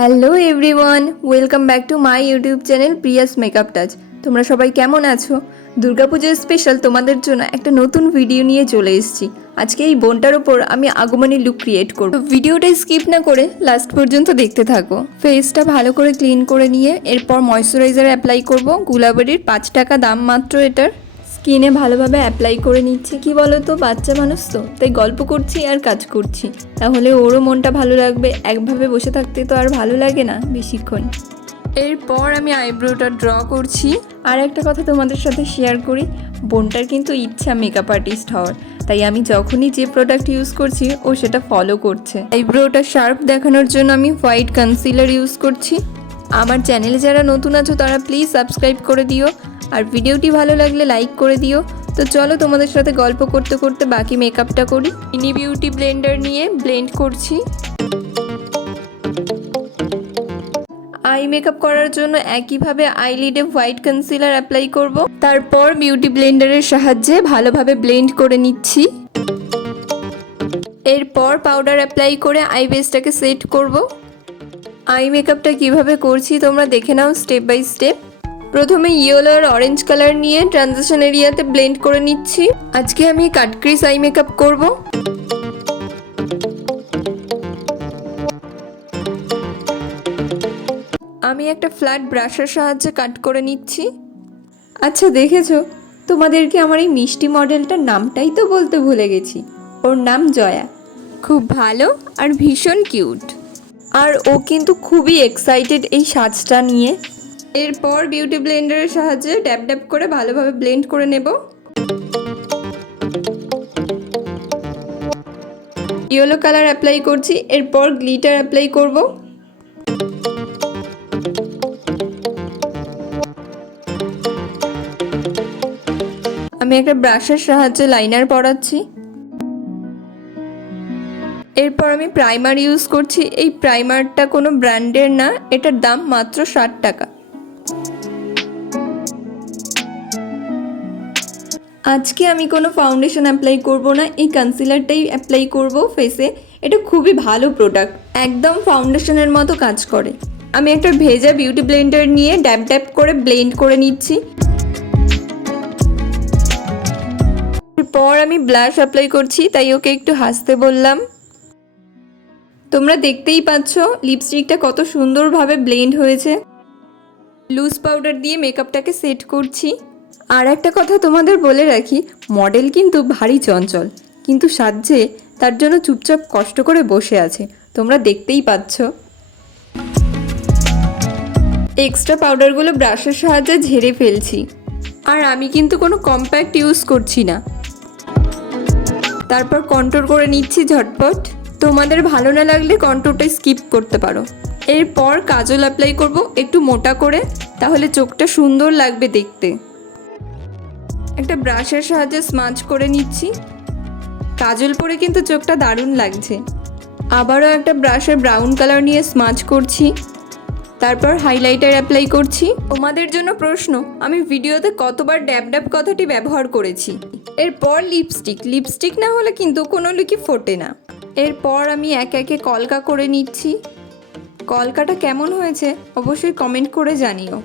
Hello everyone, welcome back to my YouTube channel Prius makeup touch. তোমরা সবাই কেমন আছো? দুর্গাপূজার স্পেশাল তোমাদের জন্য একটা নতুন ভিডিও নিয়ে চলে এসেছি। আজকে এই বোনটার ওপর আমি আগমনী লুক ক্রিয়েট করব। ভিডিওটা স্কিপ না করে লাস্ট পর্যন্ত দেখতে থাকো। ফেসটা ভালো করে ক্লিন করে নিয়ে এরপর ময়শ্চারাইজার অ্যাপ্লাই করব। গুলাবাড়ির 5 টাকা দাম মাত্র এটার। স্কিনে ভালোভাবে অ্যাপ্লাই করে নিচ্ছি। কি বলো তো, বাচ্চা মানুষ তো, তাই গল্প করছি আর কাজ করছি, তাহলে ওরও মনটা ভালো লাগবে। একভাবে বসে থাকতে তো আর ভালো লাগে না বেশিক্ষণ। এরপর আমি আইব্রোটা ড্র করছি। আর একটা কথা তোমাদের সাথে শেয়ার করি, বোনটার কিন্তু ইচ্ছা মেকআপ আর্টিস্ট হওয়ার, তাই আমি যখনই যে প্রোডাক্ট ইউজ করছি ও সেটা ফলো করছে। আইব্রোটা শার্প দেখানোর জন্য আমি হোয়াইট কনসিলার ইউজ করছি। আমার চ্যানেলে যারা নতুন আছো তারা প্লিজ সাবস্ক্রাইব করে দিও, আর ভিডিওটি ভালো লাগলে লাইক করে দিও। তো চলো তোমাদের সাথে গল্প করতে করতে বাকি মেকআপটা করি। মিনি বিউটি ব্লেন্ডার নিয়ে ব্লেন্ড করছি। আই মেকআপ করার জন্য একইভাবে আইলিডে হোয়াইট কনসিলার অ্যাপ্লাই করব। তারপর বিউটি ব্লেন্ডারের সাহায্যে ভালোভাবে ব্লেন্ড করে নিচ্ছি। এরপর পাউডার অ্যাপ্লাই করে আই বেসটাকে সেট করব। আই মেকআপটা কিভাবে করছি তোমরা দেখে নাও স্টেপ বাই স্টেপ। প্রথমে ইয়েলো আর অরেঞ্জ কালার নিয়ে ট্রানজিশন এরিয়াতে ব্লেন্ড করে নিচ্ছি। আজকে আমি কাট ক্রিজ আই মেকআপ করব। আমি একটা ফ্ল্যাট ব্রাশের সাহায্যে কাট করে নিচ্ছি। আচ্ছা দেখেছো, তোমাদেরকে আমার এই মিষ্টি মডেলটার নামটাই তো বলতে ভুলে গেছি। ওর নাম জয়া। খুব ভালো আর ভীষণ কিউট, আর ও কিন্তু খুবই এক্সাইটেড এই সাজটা নিয়ে। এরপর বিউটি ব্লেন্ডারের সাহায্যে ড্যাব ড্যাব করে ভালোভাবে ব্লেন্ড করে নেব। ইয়েলো কালার অ্যাপ্লাই করছি। এরপর গ্লিটার অ্যাপ্লাই করব। আমি একটা ব্রাশের সাহায্যে লাইনার পরাচ্ছি। এরপর আমি প্রাইমার ইউজ করছি। এই প্রাইমারটা কোনো ব্র্যান্ডের না, এটার দাম মাত্র 60 টাকা। আজকে আমি কোনো ফাউন্ডেশন অ্যাপ্লাই করব না, এই কনসিলারটাই অ্যাপ্লাই করব ফেসে। এটা খুবই ভালো প্রোডাক্ট, একদম ফাউন্ডেশনের মতো কাজ করে। আমি একটা ভেজা বিউটি ব্লেন্ডার নিয়ে ড্যাব ড্যাব করে ব্লেন্ড করে নিচ্ছি। এরপর আমি ব্লাশ অ্যাপ্লাই করছি, তাই ওকে একটু হাসতে বললাম। তোমরা দেখতেই পাচ্ছ লিপস্টিকটা কত সুন্দরভাবে ব্লেন্ড হয়েছে। লুজ পাউডার দিয়ে মেকআপটাকে সেট করছি। আর একটা কথা তোমাদের বলে রাখি, মডেল কিন্তু ভারী চঞ্চল, কিন্তু সাজে তার জন্য চুপচাপ কষ্ট করে বসে আছে, তোমরা দেখতেই পাচ্ছ। এক্সট্রা পাউডারগুলো ব্রাশের সাহায্যে ঝেড়ে ফেলছি। আর আমি কিন্তু কোনো কম্প্যাক্ট ইউজ করছি না। তারপর কন্ট্রোল করে নিচ্ছি ঝটপট। তোমাদের ভালো না লাগলে কন্ট্রোলটা স্কিপ করতে পারো। এরপর কাজল অ্যাপ্লাই করব একটু মোটা করে, তাহলে চোখটা সুন্দর লাগবে দেখতে। একটা ব্রাশের সাহায্যে স্মাচ করে নিচ্ছি। কাজল পরে কিন্তু চোখটা দারুণ লাগছে। আবারও একটা ব্রাশের ব্রাউন কালার নিয়ে স্মাচ করছি। তারপর হাইলাইটার অ্যাপ্লাই করছি। তোমাদের জন্য প্রশ্ন, আমি ভিডিওতে কতবার ড্যাব ড্যাব কথাটি ব্যবহার করেছি। এরপর লিপস্টিক না হলে কিন্তু কোনো লুকই ফোটে না। এরপর আমি একে একে কলকা করে নিচ্ছি। কলকাটা কেমন হয়েছে অবশ্যই কমেন্ট করে জানিও।